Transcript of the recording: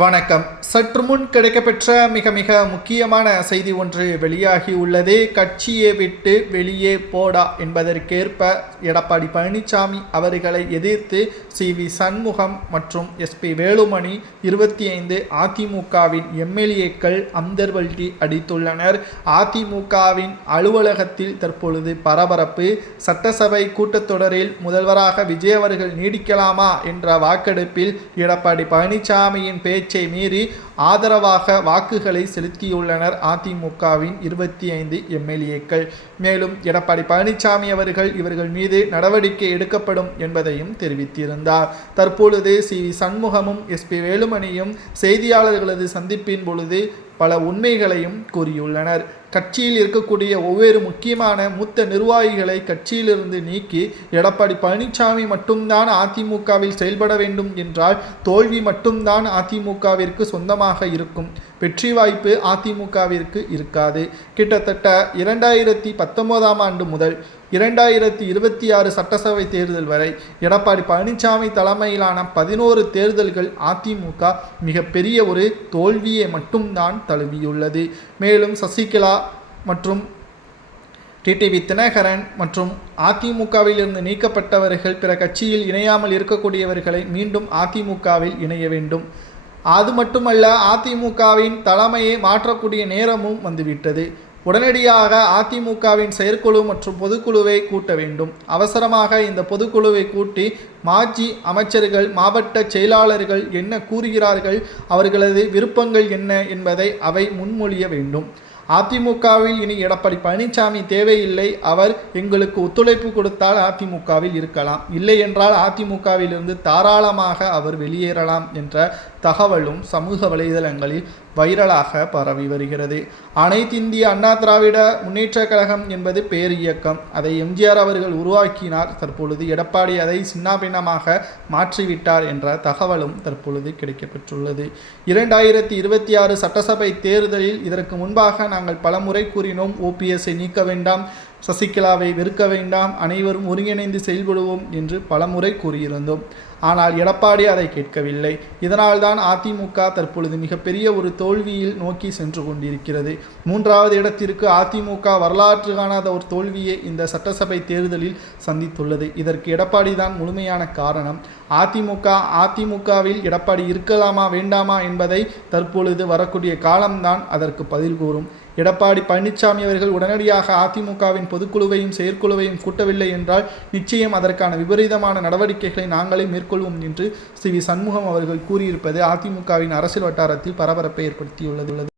வணக்கம். சற்று முன் கிடைக்கப்பெற்ற மிக மிக முக்கியமான செய்தி ஒன்று வெளியாகி உள்ளது. கட்சியை விட்டு வெளியே போடா என்பதற்கேற்ப எடப்பாடி பழனிசாமி அவர்களை எதிர்த்து சி.வி. சண்முகம் மற்றும் எஸ்.பி. வேலுமணி 25 அதிமுகவின் எம்எல்ஏக்கள் அந்தர்வல்டி அடித்துள்ளனர். அதிமுகவின் அலுவலகத்தில் தற்பொழுது பரபரப்பு. சட்டசபை கூட்டத்தொடரில் முதல்வராக விஜய் அவர்கள் நீடிக்கலாமா என்ற வாக்கெடுப்பில் எடப்பாடி பழனிசாமியின் பேச்சை மீறி ஆதரவாக வாக்குகளை செலுத்தியுள்ளனர் அதிமுகவின் 25 எம்எல்ஏக்கள். மேலும் எடப்பாடி பழனிசாமி அவர்கள் இவர்கள் மீது நடவடிக்கை எடுக்கப்படும் என்பதையும் தெரிவித்திருந்தார். தற்பொழுது சி.வி. சண்முகமும் எஸ்.பி. வேலுமணியும் செய்தியாளர்களது சந்திப்பின் பொழுது பல உண்மைகளையும் கூறியுள்ளனர். கட்சியில் இருக்கக்கூடிய ஒவ்வொரு முக்கியமான மூத்த நிர்வாகிகளை கட்சியிலிருந்து நீக்கி எடப்பாடி பழனிசாமி மட்டும்தான் அதிமுகவில் செயல்பட வேண்டும் என்றால் தோல்வி மட்டும்தான் அதிமுகவிற்கு சொந்தமாக இருக்கும். வெற்றி வாய்ப்பு அதிமுகவிற்கு இருக்காது. கிட்டத்தட்ட 2019ஆம் ஆண்டு முதல் 2026 சட்டசபை தேர்தல் வரை எடப்பாடி பழனிசாமி தலைமையிலான 11 தேர்தல்கள் அதிமுக மிகப்பெரிய ஒரு தோல்வியை மட்டும்தான் தழுவியுள்ளது. மேலும் சசிகலா மற்றும் டிடிவி தினகரன் மற்றும் அதிமுகவிலிருந்து நீக்கப்பட்டவர்கள் பிற கட்சியில் இணையாமல் இருக்கக்கூடியவர்களை மீண்டும் அதிமுகவில் இணைய வேண்டும். அது மட்டுமல்ல, அதிமுகவின் தலைமையை மாற்றக்கூடிய நேரமும் வந்துவிட்டது. உடனடியாக அதிமுகவின் செயற்குழு மற்றும் பொதுக்குழுவை கூட்ட வேண்டும். அவசரமாக இந்த பொதுக்குழுவை கூட்டி மாஜி அமைச்சர்கள், மாவட்ட செயலாளர்கள் என்ன கூறுகிறார்கள், அவர்களது விருப்பங்கள் என்ன என்பதை அவை முன்மொழிய வேண்டும். அதிமுகவில் இனி எடப்பாடி பழனிசாமி தேவையில்லை. அவர் எங்களுக்கு ஒத்துழைப்பு கொடுத்தால் அதிமுகவில் இருக்கலாம், இல்லை என்றால் அதிமுகவிலிருந்து தாராளமாக அவர் வெளியேறலாம் என்ற தகவலும் சமூக வலைதளங்களில் வைரலாக பரவி வருகிறது. அனைத்திந்திய அண்ணா திராவிட முன்னேற்ற கழகம் என்பது பேர் இயக்கம். அதை எம்ஜிஆர் அவர்கள் உருவாக்கினார். தற்பொழுது எடப்பாடி அதை சின்னாபின்னமாக மாற்றிவிட்டார் என்ற தகவலும் தற்பொழுது கிடைக்கப்பெற்றுள்ளது. 2026 சட்டசபை தேர்தலில் இதற்கு முன்பாக நாங்கள் பலமுறை கூறினோம், ஓபிஎஸ்ஐ நீக்க வேண்டாம், சசிகலாவை வெறுக்க வேண்டாம், அனைவரும் ஒருங்கிணைந்து செயல்படுவோம் என்று பலமுறை கூறியிருந்தோம். ஆனால் எடப்பாடி அதை கேட்கவில்லை. இதனால்தான் அதிமுக தற்பொழுது மிகப்பெரிய ஒரு தோல்வியில் நோக்கி சென்று கொண்டிருக்கிறது. 3வது இடத்திற்கு அதிமுக வரலாற்று காணாத ஒரு தோல்வியை இந்த சட்டசபை தேர்தலில் சந்தித்துள்ளது. இதற்கு எடப்பாடி தான் முழுமையான காரணம். அதிமுகவில் எடப்பாடி இருக்கலாமா வேண்டாமா என்பதை தற்பொழுது வரக்கூடிய காலம்தான் அதற்கு பதில் கூறும். எடப்பாடி பழனிசாமி அவர்கள் உடனடியாக அதிமுகவின் பொதுக்குழுவையும் செயற்குழுவையும் கூட்டவில்லை என்றால் நிச்சயம் அதற்கான விபரீதமான நடவடிக்கைகளை நாங்களே மேற்கொள்வோம் என்று சி.வி. சண்முகம் அவர்கள் கூறியிருப்பது அதிமுகவின் அரசியல் வட்டாரத்தில் பரபரப்பை ஏற்படுத்தியுள்ளது.